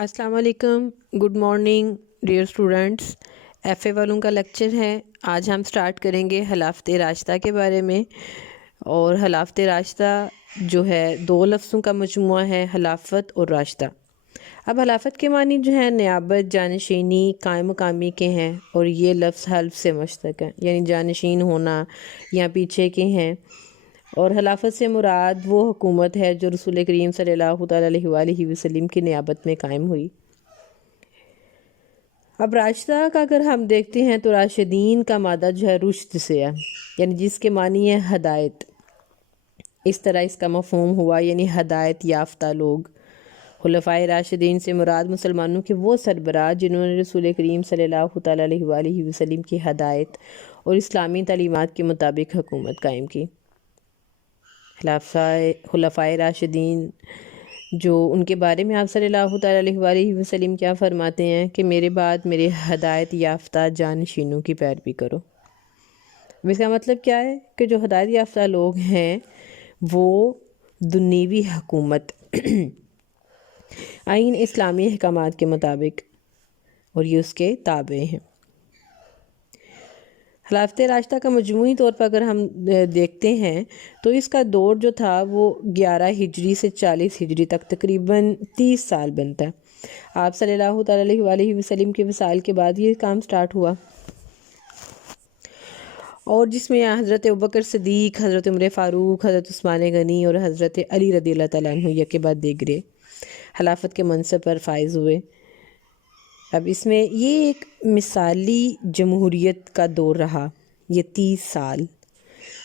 السلام علیکم، good morning dear students. F A والوں کا لیکچر ہے۔ آج ہم سٹارٹ کریں گے حلافت راستہ کے بارے میں۔ اور حلافت راستہ جو ہے دو لفظوں کا مجموعہ ہے، حلافت اور راستہ۔ اب حلافت کے معنی جو ہے نیابت، جانشینی، قائم مقامی کے ہیں، اور یہ لفظ حلف سے مشتق ہے، یعنی جانشین ہونا یا پیچھے کے ہیں۔ اور حلافت سے مراد وہ حکومت ہے جو رسول کریم صلی اللہ تعالیٰ علیہ وآلہ وسلم کی نیابت میں قائم ہوئی۔ اب راشدہ کا اگر ہم دیکھتے ہیں تو راشدین کا مادہ جو ہے رشد سے ہے، یعنی جس کے معنی ہے ہدایت۔ اس طرح اس کا مفہوم ہوا، یعنی ہدایت یافتہ لوگ۔ خلفائے راشدین سے مراد مسلمانوں کے وہ سربراہ جنہوں نے رسول کریم صلی اللہ تعالیٰ علیہ وآلہ وسلم کی ہدایت اور اسلامی تعلیمات کے مطابق حکومت قائم کی۔ خلفائے راشدین جو ان کے بارے میں آپ صلی اللہ تعالیٰ علیہ وآلہ وسلم کیا فرماتے ہیں کہ میرے بعد میرے ہدایت یافتہ جانشینوں کی پیروی کرو۔ اس کا مطلب کیا ہے کہ جو ہدایت یافتہ لوگ ہیں وہ دنیوی حکومت آئین اسلامی احکامات کے مطابق اور یہ اس کے تابع ہیں۔ خلافت راشدہ کا مجموعی طور پر اگر ہم دیکھتے ہیں تو اس کا دور جو تھا وہ 11 ہجری سے 40 ہجری تک تقریباً 30 سال بنتا ہے۔ آپ صلی اللہ تعالیٰ علیہ وآلہ وسلم کے وصال کے بعد یہ کام سٹارٹ ہوا، اور جس میں حضرت ابوبکر صدیق، حضرت عمر فاروق، حضرت عثمان غنی اور حضرت علی رضی اللہ تعالیٰ عنہ یک کے بعد دیگرے خلافت کے منصب پر فائز ہوئے۔ اب اس میں یہ ایک مثالی جمہوریت کا دور رہا، یہ 30 سال۔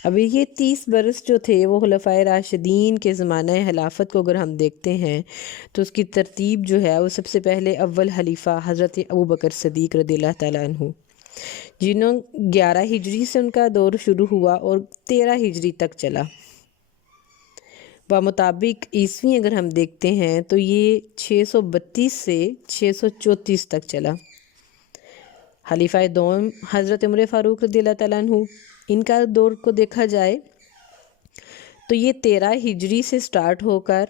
اب یہ 30 برس جو تھے وہ خلفائے راشدین کے زمانہ خلافت کو اگر ہم دیکھتے ہیں تو اس کی ترتیب جو ہے وہ سب سے پہلے اول خلیفہ حضرت ابوبکر صدیق رضی اللہ تعالیٰ عنہ، جنہوں 11 ہجری سے ان کا دور شروع ہوا اور 13 ہجری تک چلا۔ بمطابق عیسوی اگر ہم دیکھتے ہیں تو یہ 632 سے 634 تک چلا۔ خلیفہ دوم حضرت عمر فاروق رضی اللہ تعالیٰ عنہ، ان کا دور کو دیکھا جائے تو یہ 13 ہجری سے سٹارٹ ہو کر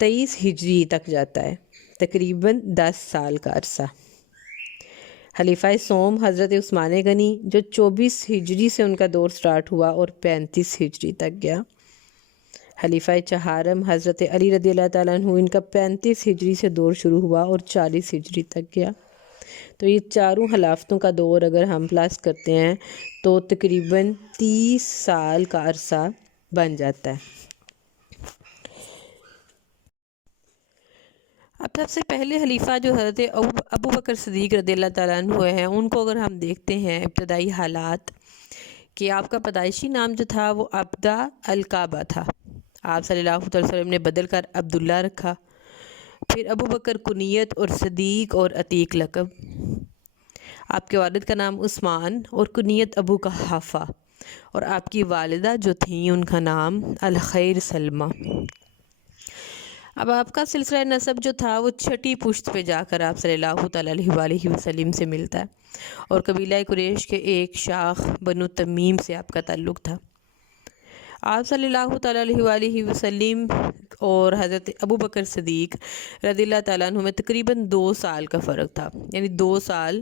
23 ہجری تک جاتا ہے، تقریباً 10 سال کا عرصہ۔ خلیفہ سوم حضرت عثمان غنی جو 24 ہجری سے ان کا دور سٹارٹ ہوا اور 35 ہجری تک گیا۔ خلیفہ چہارم حضرت علی رضی اللہ تعالیٰ عنہ، ان کا 35 ہجری سے دور شروع ہوا اور 40 ہجری تک گیا۔ تو یہ چاروں خلافتوں کا دور اگر ہم پلس کرتے ہیں تو تقریباً 30 سال کا عرصہ بن جاتا ہے۔ اب سب سے پہلے خلیفہ جو حضرت ابوبکر صدیق رضی اللہ تعالیٰ عنہ ہیں، ان کو اگر ہم دیکھتے ہیں ابتدائی حالات کہ آپ کا پیدائشی نام جو تھا وہ عبدہ الکعبہ تھا۔ آپ صلی اللہ علیہ وسلم نے بدل کر عبداللہ رکھا، پھر ابوبکر کنیت اور صدیق اور عتیق لقب۔ آپ کے والد کا نام عثمان اور کنیت ابو قحافہ، اور آپ کی والدہ جو تھیں ان کا نام الخیر سلمہ۔ اب آپ کا سلسلہ نسب جو تھا وہ چھٹی پشت پہ جا کر آپ صلی اللہ تعالیٰ علیہ وآلہ وسلم سے ملتا ہے، اور قبیلہ قریش کے ایک شاخ بنو تمیم سے آپ کا تعلق تھا۔ آپ صلی اللہ تعالیٰ علیہ وآلہ وسلم اور حضرت ابوبکر صدیق رضی اللہ تعالیٰ عنہ میں تقریباً 2 سال کا فرق تھا، یعنی 2 سال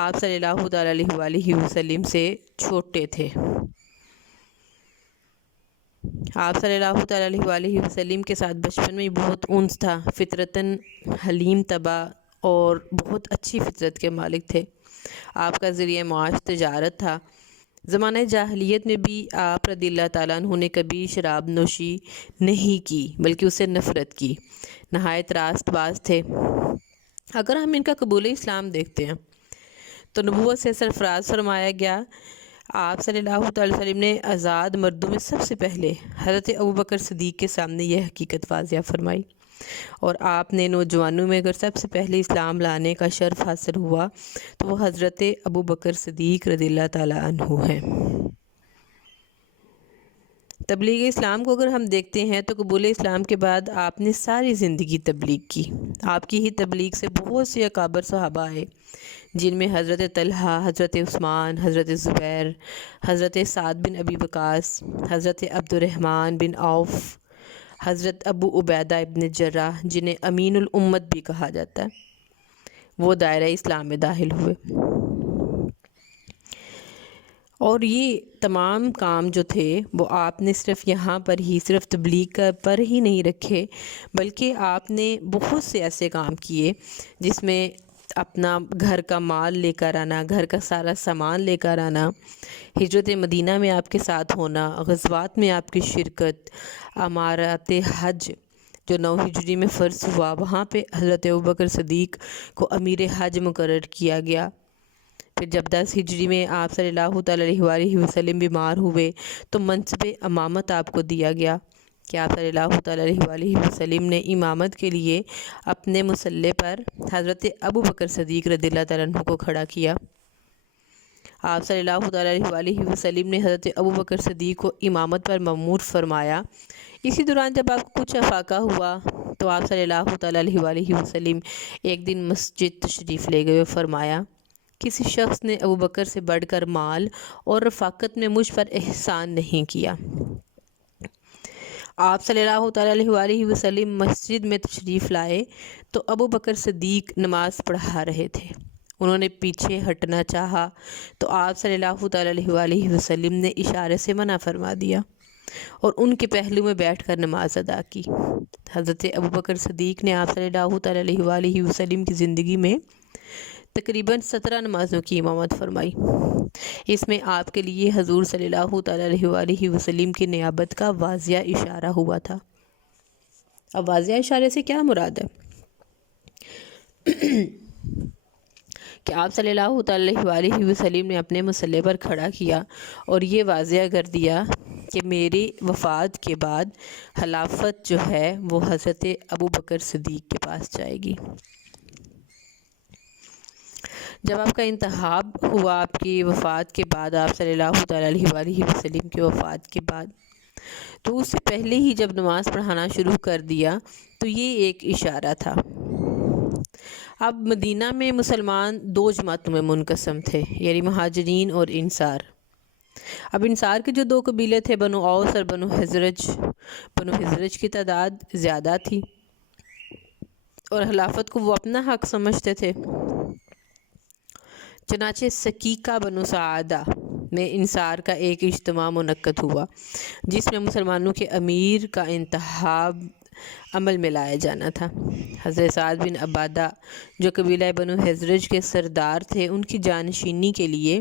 آپ صلی اللہ تعالیٰ علیہ وآلہ وسلم سے چھوٹے تھے۔ آپ صلی اللہ تعالیٰ علیہ وآلہ وسلم کے ساتھ بچپن میں بہت انس تھا، فطرتاً حلیم طبع اور بہت اچھی فطرت کے مالک تھے۔ آپ کا ذریعہ معاش تجارت تھا۔ زمانہ جاہلیت میں بھی آپ رضی اللہ تعالیٰ عنہ نے کبھی شراب نوشی نہیں کی، بلکہ اسے نفرت کی۔ نہایت راست باز تھے۔ اگر ہم ان کا قبول اسلام دیکھتے ہیں تو نبوت سے سرفراز فرمایا گیا۔ آپ صلی اللہ تعالیٰ وسلم نے آزاد مردوں میں سب سے پہلے حضرت ابوبکر صدیق کے سامنے یہ حقیقت واضح فرمائی، اور آپ نے نوجوانوں میں اگر سب سے پہلے اسلام لانے کا شرف حاصل ہوا تو وہ حضرت ابوبکر صدیق رضی اللہ تعالیٰ عنہ ہیں۔ تبلیغ اسلام کو اگر ہم دیکھتے ہیں تو قبول اسلام کے بعد آپ نے ساری زندگی تبلیغ کی۔ آپ کی ہی تبلیغ سے بہت سے اکابر صحابہ آئے، جن میں حضرت طلحہ، حضرت عثمان، حضرت زبیر، حضرت سعد بن ابی وقاص، حضرت عبد الرحمن بن عوف، حضرت ابو عبیدہ ابن جراح جنہیں امین الامت بھی کہا جاتا ہے، وہ دائرہ اسلام میں داخل ہوئے۔ اور یہ تمام کام جو تھے وہ آپ نے صرف یہاں پر ہی صرف تبلیغ پر ہی نہیں رکھے، بلکہ آپ نے بہت سے ایسے کام کیے جس میں اپنا گھر کا مال لے کر آنا، گھر کا سارا سامان لے کر آنا، ہجرت مدینہ میں آپ کے ساتھ ہونا، غزوات میں آپ کی شرکت، امارات حج جو 9 ہجری میں فرض ہوا، وہاں پہ حضرت ابوبکر صدیق کو امیر حج مقرر کیا گیا۔ پھر جب 10 ہجری میں آپ صلی اللہ تعالیٰ علیہ وآلہ وسلم بیمار ہوئے تو منصب امامت آپ کو دیا گیا کہ آپ صلی اللہ تعالیٰ علیہ وآلہ وسلم نے امامت کے لیے اپنے مصلے پر حضرت ابوبکر صدیق رضی اللہ تعالیٰ عنہ کو کھڑا کیا۔ آپ صلی اللہ تعالیٰ علیہ وآلہ وسلم نے حضرت ابوبکر صدیق کو امامت پر مأمور فرمایا۔ اسی دوران جب آپ کو کچھ افاقہ ہوا تو آپ صلی اللہ تعالیٰ علیہ وآلہ وسلم ایک دن مسجد تشریف لے گئے اور فرمایا، کسی شخص نے ابوبکر سے بڑھ کر مال اور رفاقت میں مجھ پر احسان نہیں کیا۔ آپ صلی اللہ تعالیٰ علیہ وآلہ وسلم مسجد میں تشریف لائے تو ابوبکر صدیق نماز پڑھا رہے تھے۔ انہوں نے پیچھے ہٹنا چاہا تو آپ صلی اللہ تعالیٰ علیہ وآلہ وسلم نے اشارے سے منع فرما دیا اور ان کے پہلو میں بیٹھ کر نماز ادا کی۔ حضرت ابوبکر صدیق نے آپ صلی اللہ تعالیٰ علیہ وآلہ وسلم کی زندگی میں تقریباً 17 نمازوں کی امامت فرمائی۔ اس میں آپ کے لیے حضور صلی اللہ تعالیٰ علیہ وآلہ وسلم کی نیابت کا واضح اشارہ ہوا تھا۔ اب واضح اشارے سے کیا مراد ہے کہ آپ صلی اللہ تعالیٰ علیہ وآلہ وسلم نے اپنے مصلے پر کھڑا کیا اور یہ واضح کر دیا کہ میری وفات کے بعد خلافت جو ہے وہ حضرت ابوبکر صدیق کے پاس جائے گی۔ جب آپ کا انتخاب ہوا آپ کی وفات کے بعد، آپ صلی اللہ تعالیٰ علیہ وآلہ وسلم کی وفات کے بعد، تو اس سے پہلے ہی جب نماز پڑھانا شروع کر دیا تو یہ ایک اشارہ تھا۔ اب مدینہ میں مسلمان 2 جماعتوں میں منقسم تھے، یعنی مہاجرین اور انصار۔ اب انصار کے جو 2 قبیلے تھے، بنو اوس اور بنو خزرج کی تعداد زیادہ تھی اور خلافت کو وہ اپنا حق سمجھتے تھے۔ چنانچہ سقیقہ بنو سعادہ میں انصار کا ایک اجتماع منعقد ہوا جس میں مسلمانوں کے امیر کا انتخاب عمل میں لایا جانا تھا۔ حضرت سعد بن عبادہ جو قبیلہ بنو خزرج کے سردار تھے، ان کی جانشینی کے لیے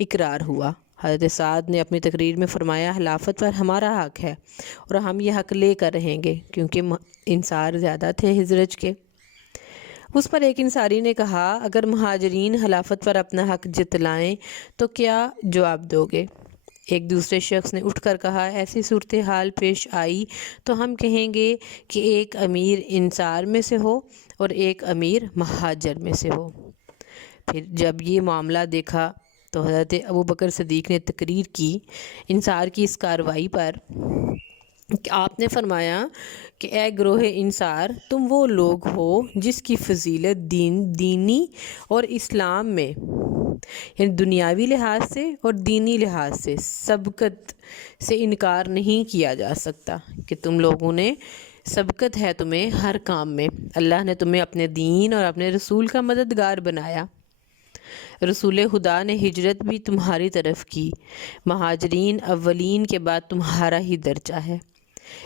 اقرار ہوا۔ حضرت سعد نے اپنی تقریر میں فرمایا، خلافت پر ہمارا حق ہے اور ہم یہ حق لے کر رہیں گے، کیونکہ انصار زیادہ تھے خزرج کے۔ اس پر ایک انصاری نے کہا، اگر مہاجرین خلافت پر اپنا حق جتلائیں تو کیا جواب دو گے؟ ایک دوسرے شخص نے اٹھ کر کہا، ایسی صورتحال پیش آئی تو ہم کہیں گے کہ ایک امیر انصار میں سے ہو اور ایک امیر مہاجر میں سے ہو۔ پھر جب یہ معاملہ دیکھا تو حضرت ابوبکر صدیق نے تقریر کی انصار کی اس کارروائی پر کہ آپ نے فرمایا کہ اے گروہ انصار، تم وہ لوگ ہو جس کی فضیلت دینی اور اسلام میں یعنی دنیاوی لحاظ سے اور دینی لحاظ سے سبقت سے انکار نہیں کیا جا سکتا، کہ تم لوگوں نے سبقت ہے تمہیں ہر کام میں، اللہ نے تمہیں اپنے دین اور اپنے رسول کا مددگار بنایا، رسول خدا نے ہجرت بھی تمہاری طرف کی، مہاجرین اولین کے بعد تمہارا ہی درجہ ہے۔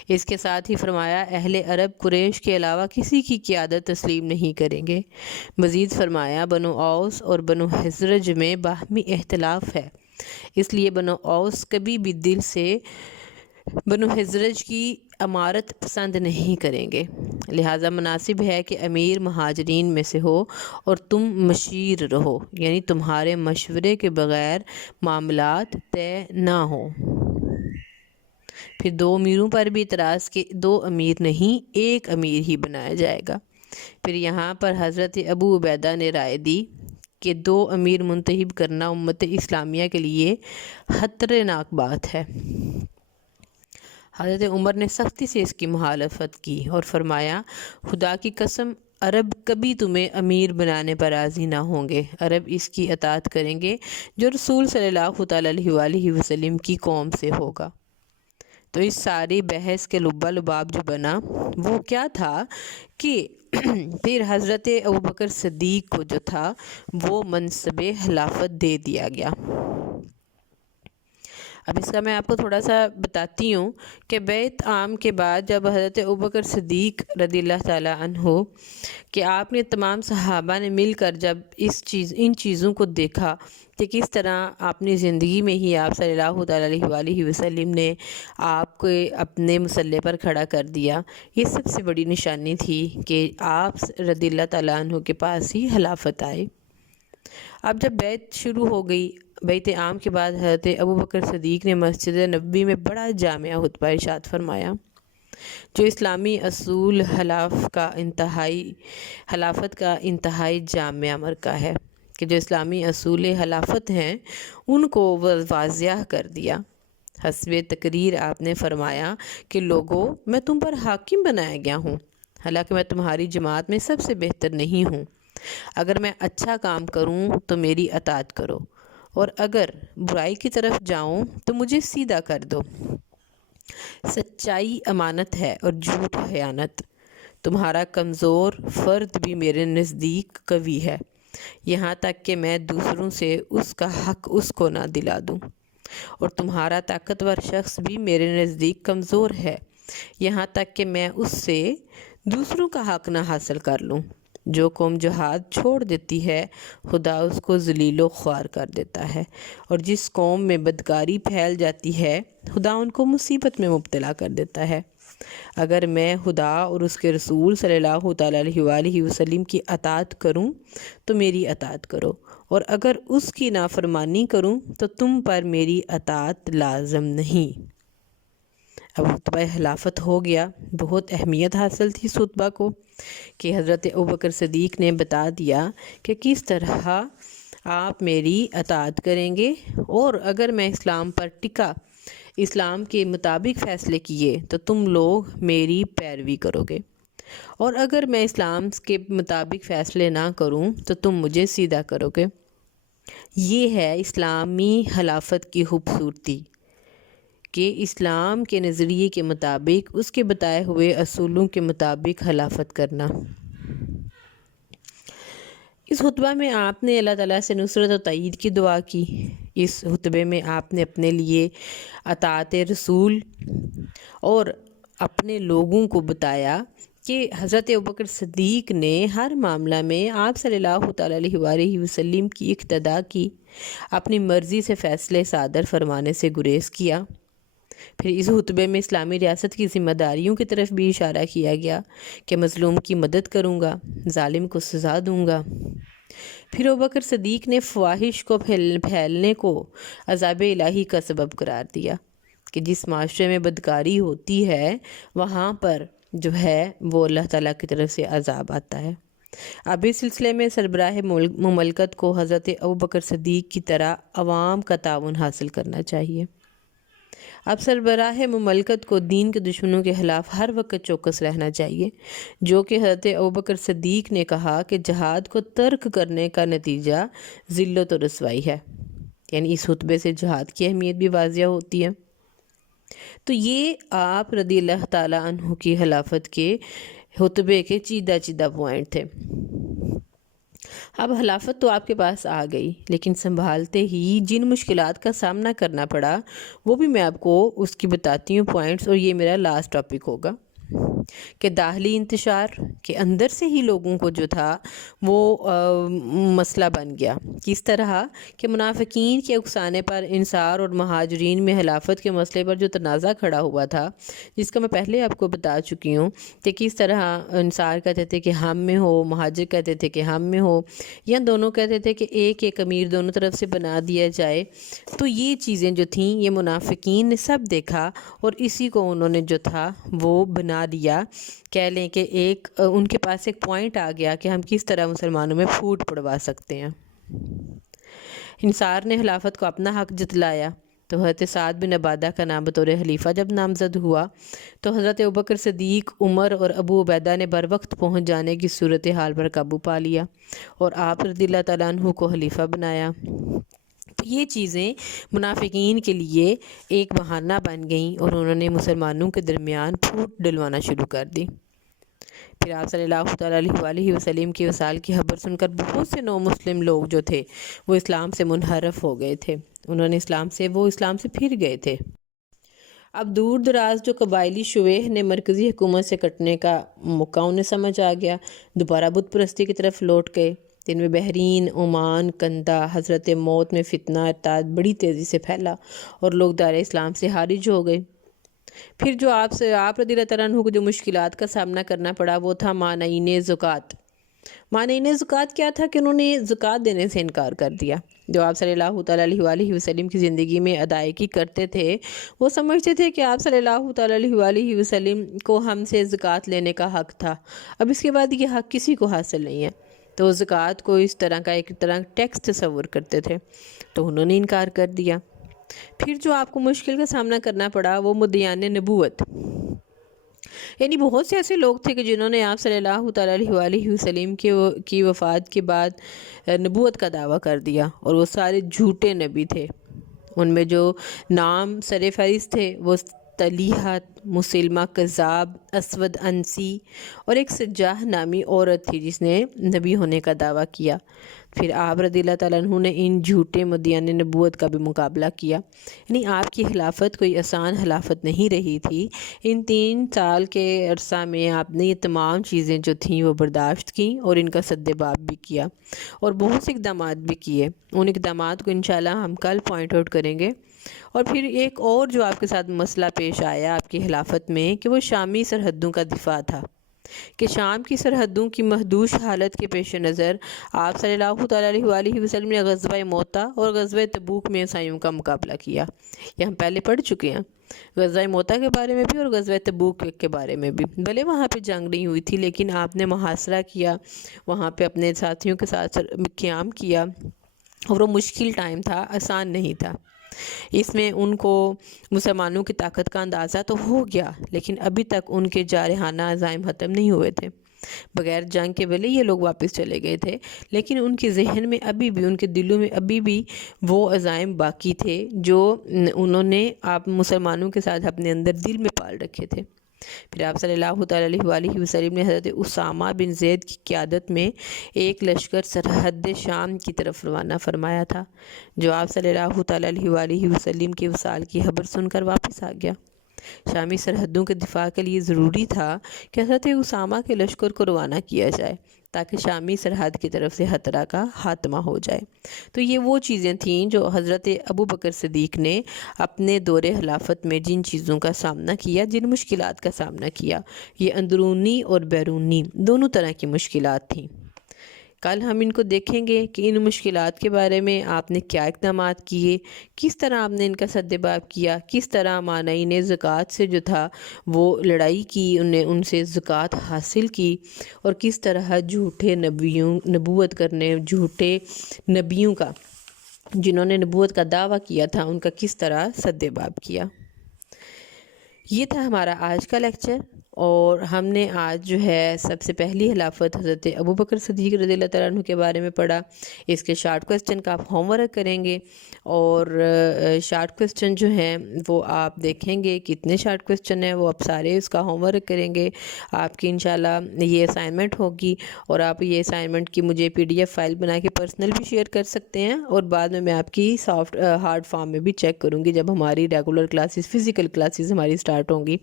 اس کے ساتھ ہی فرمایا، اہل عرب قریش کے علاوہ کسی کی قیادت تسلیم نہیں کریں گے۔ مزید فرمایا، بنو اوس اور بنو خزرج میں باہمی اختلاف ہے، اس لیے بنو اوس کبھی بھی دل سے بنو خزرج کی امارت پسند نہیں کریں گے، لہٰذا مناسب ہے کہ امیر مہاجرین میں سے ہو اور تم مشیر رہو، یعنی تمہارے مشورے کے بغیر معاملات طے نہ ہوں۔ پھر 2 امیروں پر بھی اعتراض کہ 2 امیر نہیں، ایک امیر ہی بنایا جائے گا۔ پھر یہاں پر حضرت ابو عبیدہ نے رائے دی کہ 2 امیر منتخب کرنا امت اسلامیہ کے لیے خطرناک بات ہے۔ حضرت عمر نے سختی سے اس کی مخالفت کی اور فرمایا، خدا کی قسم، عرب کبھی تمہیں امیر بنانے پر راضی نہ ہوں گے، عرب اس کی اطاعت کریں گے جو رسول صلی اللہ تعالیٰ علیہ وآلہ وسلم کی قوم سے ہوگا۔ تو اس ساری بحث کے لبا لباب جو بنا وہ کیا تھا کہ پھر حضرت ابوبکر صدیق کو جو تھا وہ منصب خلافت دے دیا گیا۔ اب اس کا میں آپ کو تھوڑا سا بتاتی ہوں کہ بیعت عام کے بعد جب حضرت ابوبکر صدیق رضی اللہ تعالیٰ عنہ کہ آپ نے تمام صحابہ نے مل کر جب ان چیزوں کو دیکھا کہ کس طرح اپنی زندگی میں ہی آپ صلی اللہ تعالیٰ علیہ وآلہ وسلم نے آپ کو اپنے مسلح پر کھڑا کر دیا، یہ سب سے بڑی نشانی تھی کہ آپ رضی اللہ تعالیٰ عنہ کے پاس ہی خلافت آئے۔ اب جب بیعت شروع ہو گئی، بیعت عام کے بعد حضرت ابوبکر صدیق نے مسجد نبوی میں بڑا جامع خطبہ ارشاد فرمایا جو اسلامی اصول خلافت کا انتہائی جامع مرکہ ہے، کہ جو اسلامی اصول خلافت ہیں ان کو واضح کر دیا۔ حسب تقریر آپ نے فرمایا کہ لوگو، میں تم پر حاکم بنایا گیا ہوں، حالانکہ میں تمہاری جماعت میں سب سے بہتر نہیں ہوں۔ اگر میں اچھا کام کروں تو میری اطاعت کرو، اور اگر برائی کی طرف جاؤں تو مجھے سیدھا کر دو۔ سچائی امانت ہے اور جھوٹ خیانت۔ تمہارا کمزور فرد بھی میرے نزدیک قوی ہے، یہاں تک کہ میں دوسروں سے اس کا حق اس کو نہ دلا دوں، اور تمہارا طاقتور شخص بھی میرے نزدیک کمزور ہے، یہاں تک کہ میں اس سے دوسروں کا حق نہ حاصل کر لوں۔ جو قوم جہاد چھوڑ دیتی ہے خدا اس کو ذلیل و خوار کر دیتا ہے، اور جس قوم میں بدکاری پھیل جاتی ہے خدا ان کو مصیبت میں مبتلا کر دیتا ہے۔ اگر میں خدا اور اس کے رسول صلی اللہ تعالیٰ علیہ وآلہ وسلم کی اطاعت کروں تو میری اطاعت کرو، اور اگر اس کی نافرمانی کروں تو تم پر میری اطاعت لازم نہیں۔ اب خطبہ خلافت ہو گیا۔ بہت اہمیت حاصل تھی اس خطبہ کو کہ حضرت ابوبکر صدیق نے بتا دیا کہ کس طرح آپ میری اطاعت کریں گے، اور اگر میں اسلام پر ٹکا، اسلام کے مطابق فیصلے کیے تو تم لوگ میری پیروی کرو گے، اور اگر میں اسلام کے مطابق فیصلے نہ کروں تو تم مجھے سیدھا کرو گے۔ یہ ہے اسلامی خلافت کی خوبصورتی کہ اسلام کے نظریے کے مطابق، اس کے بتائے ہوئے اصولوں کے مطابق خلافت کرنا۔ اس خطبہ میں آپ نے اللہ تعالیٰ سے نصرت و تائید کی دعا کی۔ اس خطبے میں آپ نے اپنے لیے اطاعت رسول اور اپنے لوگوں کو بتایا کہ حضرت ابوبکر صدیق نے ہر معاملہ میں آپ صلی اللہ تعالیٰ علیہ وآلہ وسلم کی اقتداء کی، اپنی مرضی سے فیصلے صادر فرمانے سے گریز کیا۔ پھر اس خطبے میں اسلامی ریاست کی ذمہ داریوں کی طرف بھی اشارہ کیا گیا کہ مظلوم کی مدد کروں گا، ظالم کو سزا دوں گا۔ پھر ابوبکر صدیق نے فواحش کو پھیلنے کو عذاب الہی کا سبب قرار دیا کہ جس معاشرے میں بدکاری ہوتی ہے وہاں پر جو ہے وہ اللہ تعالیٰ کی طرف سے عذاب آتا ہے۔ اب اس سلسلے میں سربراہ مملکت کو حضرت ابوبکر صدیق کی طرح عوام کا تعاون حاصل کرنا چاہیے۔ اب سربراہ مملکت کو دین کے دشمنوں کے خلاف ہر وقت چوکس رہنا چاہیے، جو کہ حضرت ابوبکر صدیق نے کہا کہ جہاد کو ترک کرنے کا نتیجہ ذلت و رسوائی ہے، یعنی اس خطبے سے جہاد کی اہمیت بھی واضح ہوتی ہے۔ تو یہ آپ رضی اللہ تعالیٰ عنہ کی خلافت کے خطبے کے چیدہ پوائنٹ تھے۔ اب خلافت تو آپ کے پاس آ گئی، لیکن سنبھالتے ہی جن مشکلات کا سامنا کرنا پڑا وہ بھی میں آپ کو اس کی بتاتی ہوں پوائنٹس، اور یہ میرا لاسٹ ٹاپک ہوگا کہ داخلی انتشار کے اندر سے ہی لوگوں کو جو تھا وہ مسئلہ بن گیا۔ کس طرح کہ منافقین کے اکسانے پر انصار اور مہاجرین میں خلافت کے مسئلے پر جو تنازع کھڑا ہوا تھا، جس کا میں پہلے آپ کو بتا چکی ہوں کہ کس طرح انصار کہتے تھے کہ ہم میں ہو، مہاجر کہتے تھے کہ ہم میں ہو، یا دونوں کہتے تھے کہ ایک امیر دونوں طرف سے بنا دیا جائے۔ تو یہ چیزیں جو تھیں یہ منافقین نے سب دیکھا، اور اسی کو انہوں نے جو تھا وہ بنا دیا۔ کہہ لیں کہ ان کے پاس ایک پوائنٹ آ گیا کہ ہم کس طرح مسلمانوں میں پھوٹ پڑوا سکتے ہیں۔ انصار نے خلافت کو اپنا حق جتلایا تو حضرت سعد بن عبادہ کا نام بطور خلیفہ جب نامزد ہوا تو حضرت ابوبکر صدیق، عمر اور ابو عبیدہ نے بروقت پہنچ جانے کی صورتحال پر قابو پا لیا اور آپ رضی اللہ تعالیٰ عنہ کو خلیفہ بنایا۔ تو یہ چیزیں منافقین کے لیے ایک بہانہ بن گئیں اور انہوں نے مسلمانوں کے درمیان پھوٹ ڈلوانا شروع کر دی۔ پھر آپ صلی اللہ تعالیٰ علیہ وسلم کی وصال کی خبر سن کر بہت سے نو مسلم لوگ جو تھے وہ اسلام سے منحرف ہو گئے تھے، انہوں نے اسلام سے پھر گئے تھے۔ اب دور دراز جو قبائلی شعبے نے مرکزی حکومت سے کٹنے کا موقع انہیں سمجھ آ گیا، دوبارہ بت پرستی کی طرف لوٹ گئے۔ جن میں بحرین، عمان، کندہ، حضرت موت میں فتنہ ارتاد بڑی تیزی سے پھیلا اور لوگ دار اسلام سے خارج ہو گئے۔ پھر جو آپ رضی اللہ تعالیٰ عنہ کو جو مشکلات کا سامنا کرنا پڑا وہ تھا مانعین زکوٰۃ۔ مانعین زکوٰۃ کیا تھا کہ انہوں نے زکوٰۃ دینے سے انکار کر دیا۔ جو آپ صلی اللہ تعالیٰ علیہ وسلم کی زندگی میں ادائیگی کرتے تھے وہ سمجھتے تھے کہ آپ صلی اللہ تعالیٰ علیہ وسلم کو ہم سے زکوٰۃ لینے کا حق تھا، اب اس کے بعد یہ حق کسی کو حاصل نہیں ہے، تو زکوٰۃ کو اس طرح کا ایک طرح ٹیکس تصور کرتے تھے، تو انہوں نے انکار کر دیا۔ پھر جو آپ کو مشکل کا سامنا کرنا پڑا وہ مدعیان نبوت، یعنی بہت سے ایسے لوگ تھے کہ جنہوں نے آپ صلی اللہ تعالیٰ علیہ وسلم کی وفات کے بعد نبوت کا دعویٰ کر دیا، اور وہ سارے جھوٹے نبی تھے۔ ان میں جو نام سر فہرست تھے وہ طلیحہ، مسلمہ کذاب، اسود انسی اور ایک سجاح نامی عورت تھی جس نے نبی ہونے کا دعویٰ کیا۔ پھر آپ رضی اللہ تعالیٰ عنہ نے ان جھوٹے مدعیان نبوت کا بھی مقابلہ کیا، یعنی آپ کی خلافت کوئی آسان خلافت نہیں رہی تھی۔ ان 3 سال کے عرصہ میں آپ نے یہ تمام چیزیں جو تھیں وہ برداشت کیں اور ان کا سد باب بھی کیا اور بہت سے اقدامات بھی کیے۔ ان اقدامات کو انشاءاللہ ہم کل پوائنٹ آؤٹ کریں گے۔ اور پھر ایک اور جو آپ کے ساتھ مسئلہ پیش آیا آپ کی خلافت میں کہ وہ شامی سرحدوں کا دفاع تھا، کہ شام کی سرحدوں کی محدود حالت کے پیش نظر آپ صلی اللہ تعالیٰ علیہ وسلم نے غزوہ موتا اور غزوہ تبوک میں عیسائیوں کا مقابلہ کیا۔ یہ ہم پہلے پڑھ چکے ہیں، غزوہ موتا کے بارے میں بھی اور غزوہ تبوک کے بارے میں بھی۔ بھلے وہاں پہ جنگ نہیں ہوئی تھی لیکن آپ نے محاصرہ کیا، وہاں پہ اپنے ساتھیوں کے ساتھ قیام کیا، اور وہ مشکل ٹائم تھا، آسان نہیں تھا۔ اس میں ان کو مسلمانوں کی طاقت کا اندازہ تو ہو گیا لیکن ابھی تک ان کے جارحانہ عزائم ختم نہیں ہوئے تھے۔ بغیر جنگ کے بھلے یہ لوگ واپس چلے گئے تھے لیکن ان کے ذہن میں ابھی بھی، ان کے دلوں میں ابھی بھی وہ عزائم باقی تھے جو انہوں نے آپ مسلمانوں کے ساتھ اپنے اندر دل میں پال رکھے تھے۔ پھر آپ صلی اللہ تعالیٰ علیہ وسلم نے حضرت اسامہ بن زید کی قیادت میں ایک لشکر سرحد شام کی طرف روانہ فرمایا تھا، جو آپ صلی اللہ تعالیٰ علیہ وسلم کے وصال کی خبر سن کر واپس آ گیا۔ شامی سرحدوں کے دفاع کے لیے ضروری تھا کہ حضرت اسامہ کے لشکر کو روانہ کیا جائے تاکہ شامی سرحد کی طرف سے خطرہ کا خاتمہ ہو جائے۔ تو یہ وہ چیزیں تھیں جو حضرت ابوبکر صدیق نے اپنے دور خلافت میں جن چیزوں کا سامنا کیا، جن مشکلات کا سامنا کیا، یہ اندرونی اور بیرونی دونوں طرح کی مشکلات تھیں۔ کل ہم ان کو دیکھیں گے کہ ان مشکلات کے بارے میں آپ نے کیا اقدامات کیے، کس طرح آپ نے ان کا سد باب کیا، کس طرح مانعین زکوٰۃ سے جو تھا وہ لڑائی کی، ان سے زکوٰۃ حاصل کی، اور کس طرح جھوٹے نبوت کرنے جھوٹے نبیوں کا، جنہوں نے نبوت کا دعویٰ کیا تھا، ان کا کس طرح سد باب کیا۔ یہ تھا ہمارا آج کا لیکچر، اور ہم نے آج جو ہے سب سے پہلی خلافت حضرت ابوبکر صدیق رضی اللہ تعالیٰ عنہ کے بارے میں پڑھا۔ اس کے شارٹ کوسچن کا آپ ہوم ورک کریں گے، اور شارٹ کوسچن جو ہیں وہ آپ دیکھیں گے کتنے شارٹ کوسچن ہیں، وہ آپ سارے اس کا ہوم ورک کریں گے۔ آپ کی انشاءاللہ یہ اسائنمنٹ ہوگی، اور آپ یہ اسائنمنٹ کی مجھے PDF فائل بنا کے پرسنل بھی شیئر کر سکتے ہیں، اور بعد میں آپ کی ہارڈ فارم میں بھی چیک کروں گی جب ہماری ریگولر کلاسز، فزیکل کلاسز ہماری سٹارٹ ہوں گی۔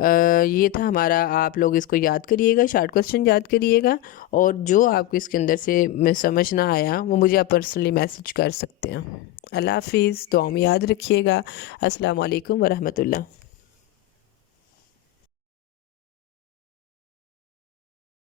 یہ تھا ہمارا، آپ لوگ اس کو یاد کریے گا، شارٹ کوسچن یاد کریے گا، اور جو آپ کو اس کے اندر سے سمجھ نہ آیا وہ مجھے آپ پرسنلی میسج کر سکتے ہیں۔ اللہ حافظ، دعا میں یاد رکھیے گا۔ السلام علیکم ورحمۃ اللہ۔